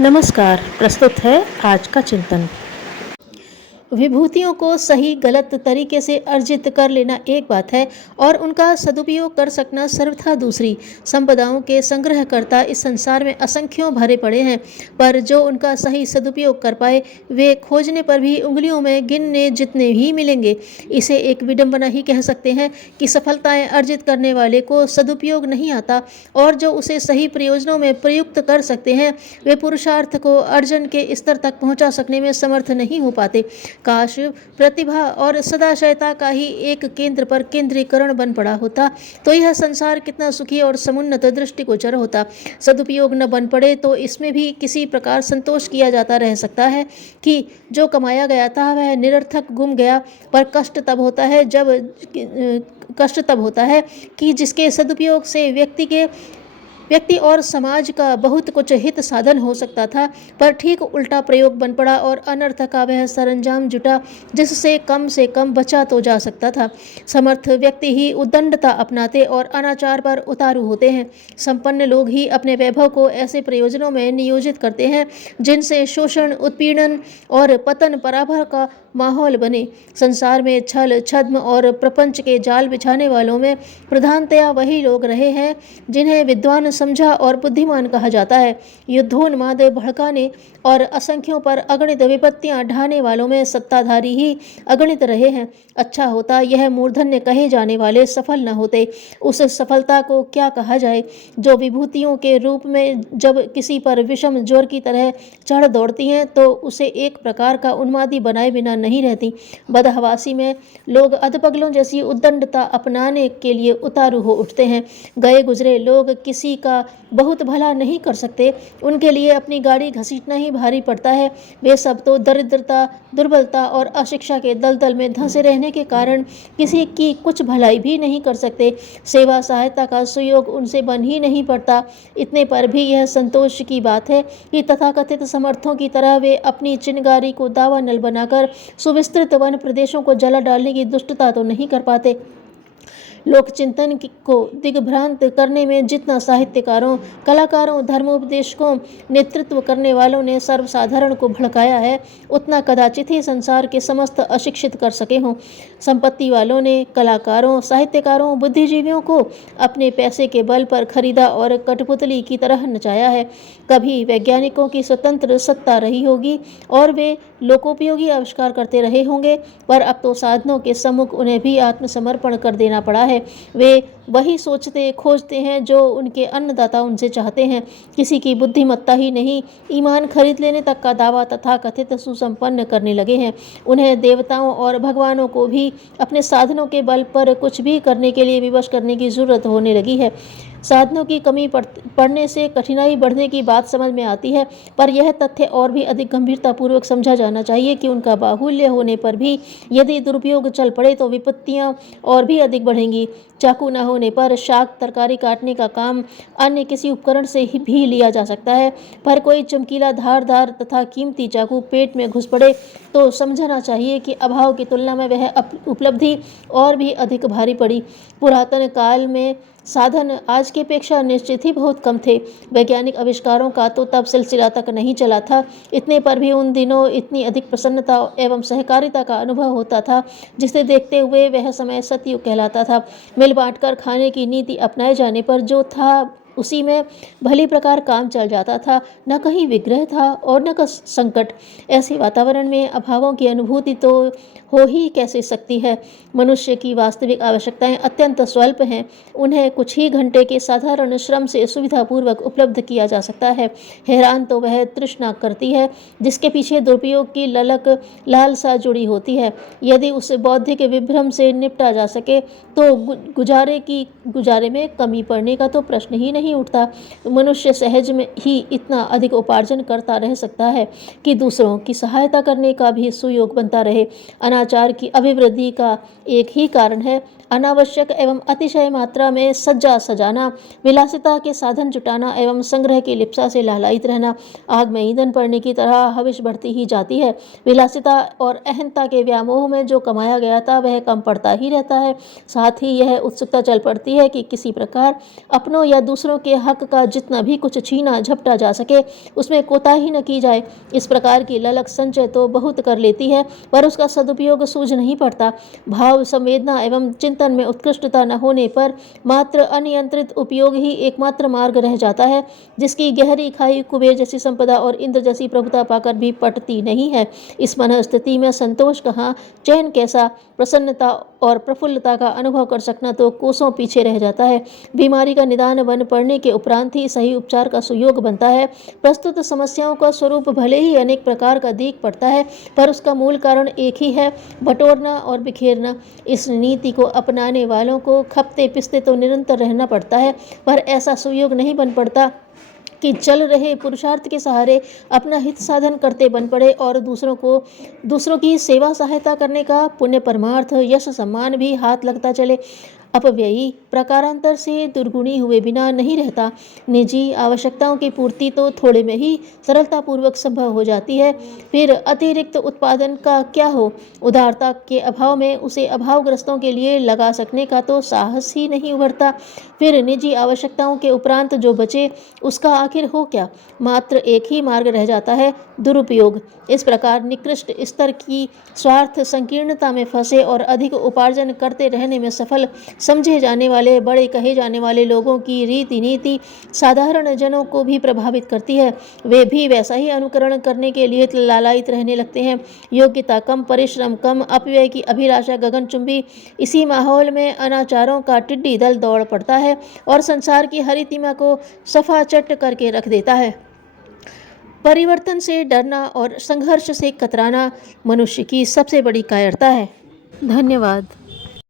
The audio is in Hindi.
नमस्कार। प्रस्तुत है आज का चिंतन। विभूतियों को सही गलत तरीके से अर्जित कर लेना एक बात है और उनका सदुपयोग कर सकना सर्वथा दूसरी। संपदाओं के संग्रहकर्ता इस संसार में असंख्यों भरे पड़े हैं, पर जो उनका सही सदुपयोग कर पाए वे खोजने पर भी उंगलियों में गिनने जितने ही मिलेंगे। इसे एक विडंबना ही कह सकते हैं कि सफलताएं अर्जित करने वाले को सदुपयोग नहीं आता और जो उसे सही प्रयोजनों में प्रयुक्त कर सकते हैं वे पुरुषार्थ को अर्जन के स्तर तक पहुंचा सकने में समर्थ नहीं हो पाते। काश प्रतिभा और सदाशयता का ही एक केंद्र पर केंद्रीकरण बन पड़ा होता तो यह संसार कितना सुखी और समुन्नत दृष्टिगोचर होता। सदुपयोग न बन पड़े तो इसमें भी किसी प्रकार संतोष किया जाता रह सकता है कि जो कमाया गया था वह निरर्थक गुम गया, पर कष्ट तब होता है कि जिसके सदुपयोग से व्यक्ति और समाज का बहुत कुछ हित साधन हो सकता था, पर ठीक उल्टा प्रयोग बन पड़ा और अनर्थ का वह सरंजाम जुटा जिससे कम से कम बचा तो जा सकता था। समर्थ व्यक्ति ही उद्दंडता अपनाते और अनाचार पर उतारू होते हैं। संपन्न लोग ही अपने वैभव को ऐसे प्रयोजनों में नियोजित करते हैं जिनसे शोषण, उत्पीड़न और पतन पराभव का माहौल बने। संसार में छल, छद्म और प्रपंच के जाल बिछाने वालों में प्रधानतया वही लोग रहे हैं जिन्हें विद्वान समझा और बुद्धिमान कहा जाता है। युद्धोन्माद भड़काने और असंख्यों पर अगणित विपत्तियां ढाने वालों में सत्ताधारी ही अगणित रहे हैं। अच्छा होता यह मूर्धन्य कहे जाने वाले सफल न होते। उस सफलता को क्या कहा जाए जो विभूतियों के रूप में जब किसी पर विषम ज्वर की तरह चढ़ दौड़ती हैं तो उसे एक प्रकार का उन्मादी बनाए बिना नहीं रहती। बदहवासी में लोग अधपगलों जैसी उद्दंडता अपनाने के लिए उतारू हो उठते हैं। गए गुजरे लोग किसी का बहुत भला नहीं कर सकते, उनके लिए अपनी गाड़ी घसीटना ही भारी पड़ता है। वे सब तो दरिद्रता, दुर्बलता और अशिक्षा के दलदल में धंसे रहने के कारण किसी की कुछ भलाई भी नहीं कर सकते। सेवा सहायता का सुयोग उनसे बन ही नहीं पड़ता। इतने पर भी यह संतोष की बात है कि तथाकथित समर्थों की तरह वे अपनी चिनगारी को दावानल बनाकर सुविस्तृत वन प्रदेशों को जला डालने की दुष्टता तो नहीं कर पाते। लोक चिंतन को दिग्भ्रांत करने में जितना साहित्यकारों, कलाकारों, धर्मोपदेशकों, नेतृत्व करने वालों ने सर्वसाधारण को भड़काया है, उतना कदाचित ही संसार के समस्त अशिक्षित कर सके हों। संपत्ति वालों ने कलाकारों, साहित्यकारों, बुद्धिजीवियों को अपने पैसे के बल पर खरीदा और कठपुतली की तरह नचाया है। कभी वैज्ञानिकों की स्वतंत्र सत्ता रही होगी और वे लोकोपयोगी आविष्कार करते रहे होंगे, पर अब तो साधनों के सम्मुख उन्हें भी आत्मसमर्पण कर देना पड़ा है। वे वही सोचते खोजते हैं जो उनके अन्नदाता उनसे चाहते हैं। किसी की बुद्धिमत्ता ही नहीं, ईमान खरीद लेने तक का दावा तथा कथित सुसंपन्न करने लगे हैं। उन्हें देवताओं और भगवानों को भी अपने साधनों के बल पर कुछ भी करने के लिए विवश करने की जरूरत होने लगी है। साधनों की कमी पड़ने से कठिनाई बढ़ने की बात समझ में आती है, पर यह तथ्य और भी अधिक गंभीरतापूर्वक समझा जाना चाहिए कि उनका बाहुल्य होने पर भी यदि दुरुपयोग चल पड़े तो विपत्तियां और भी अधिक बढ़ेंगी। चाकू न होने पर शाक तरकारी काटने का काम अन्य किसी उपकरण से ही भी लिया जा सकता है, पर कोई चमकीला धारदार तथा कीमती चाकू पेट में घुस पड़े तो समझना चाहिए कि अभाव की तुलना में वह उपलब्धि और भी अधिक भारी पड़ी। पुरातन काल में साधन आज की अपेक्षा निश्चित ही बहुत कम थे। वैज्ञानिक आविष्कारों का तो तब सिलसिला तक नहीं चला था। इतने पर भी उन दिनों इतनी अधिक प्रसन्नता एवं सहकारिता का अनुभव होता था जिसे देखते हुए वह समय सतयुग कहलाता था। मिल बांटकर खाने की नीति अपनाए जाने पर जो था उसी में भली प्रकार काम चल जाता था, न कहीं विग्रह था और न संकट। ऐसे वातावरण में अभावों की अनुभूति तो हो ही कैसे सकती है। मनुष्य की वास्तविक आवश्यकताएं अत्यंत स्वल्प हैं, उन्हें कुछ ही घंटे के साधारण श्रम से सुविधापूर्वक उपलब्ध किया जा सकता है। हैरान तो वह तृष्णा करती है जिसके पीछे दुरुपयोग की लालसा जुड़ी होती है। यदि उस बौद्धिक विभ्रम से निपटा जा सके तो गुजारे में कमी पड़ने का तो प्रश्न ही नहीं उठता। मनुष्य सहज में ही इतना अधिक उपार्जन करता रह सकता है कि दूसरों की सहायता करने का भी सुयोग बनता रहे। अनाचार की अभिवृद्धि का एक ही कारण है अनावश्यक एवं अतिशय मात्रा में सज्जा सजाना, विलासिता के साधन जुटाना एवं संग्रह की लिप्सा से लालायित रहना। आग में ईंधन पड़ने की तरह हविष बढ़ती ही जाती है। विलासिता और अहंता के व्यामोह में जो कमाया गया था वह कम पड़ता ही रहता है। साथ ही यह उत्सुकता चल पड़ती है कि किसी प्रकार अपनों या दूसरों के हक का जितना भी कुछ छीना झपटा जा सके उसमें कोताही न की जाए। इस प्रकार की ललक संचय तो बहुत कर लेती है, पर उसका सदुपयोग सूझ नहीं पड़ता। भाव, संवेदना एवं चिंतन में उत्कृष्टता न होने पर मात्र अनियंत्रित उपयोग ही एकमात्र मार्ग रह जाता है, जिसकी गहरी खाई कुबेर जैसी संपदा और इंद्र जैसी प्रभुता पाकर भी पटती नहीं है। इस मन स्थिति में संतोष कहाँ, चैन कैसा, प्रसन्नता और प्रफुल्लता का अनुभव कर सकना तो कोसों पीछे रह जाता है। बीमारी का निदान बन पड़ने के उपरांत ही सही उपचार का सुयोग बनता है। प्रस्तुत समस्याओं का स्वरूप भले ही अनेक प्रकार का दिख पड़ता है, पर उसका मूल कारण एक ही है, बटोरना और बिखेरना। इस नीति को अपनाने वालों को खपते पिसते तो निरंतर रहना पड़ता है, पर ऐसा सुयोग नहीं बन पड़ता कि चल रहे पुरुषार्थ के सहारे अपना हित साधन करते बन पड़े और दूसरों की सेवा सहायता करने का पुण्य, परमार्थ, यश, सम्मान भी हाथ लगता चले। अपव्ययी प्रकारांतर से दुर्गुणी हुए बिना नहीं रहता। निजी आवश्यकताओं की पूर्ति तो थोड़े में ही सरलतापूर्वक संभव हो जाती है, फिर अतिरिक्त उत्पादन का क्या हो। उदारता के अभाव में उसे अभावग्रस्तों के लिए लगा सकने का तो साहस ही नहीं उभरता। फिर निजी आवश्यकताओं के उपरांत जो बचे उसका आखिर हो क्या। मात्र एक ही मार्ग रह जाता है, दुरुपयोग। इस प्रकार निकृष्ट स्तर की स्वार्थ संकीर्णता में फंसे और अधिक उपार्जन करते रहने में सफल समझे जाने वाले, बड़े कहे जाने वाले लोगों की रीति नीति साधारण जनों को भी प्रभावित करती है। वे भी वैसा ही अनुकरण करने के लिए लालायित रहने लगते हैं। योग्यता कम, परिश्रम कम, अपव्यय की अभिलाषा गगनचुंबी। इसी माहौल में अनाचारों का टिड्डी दल दौड़ पड़ता है और संसार की हरितिमा को सफाचट करके रख देता है। परिवर्तन से डरना और संघर्ष से कतराना मनुष्य की सबसे बड़ी कायरता है। धन्यवाद।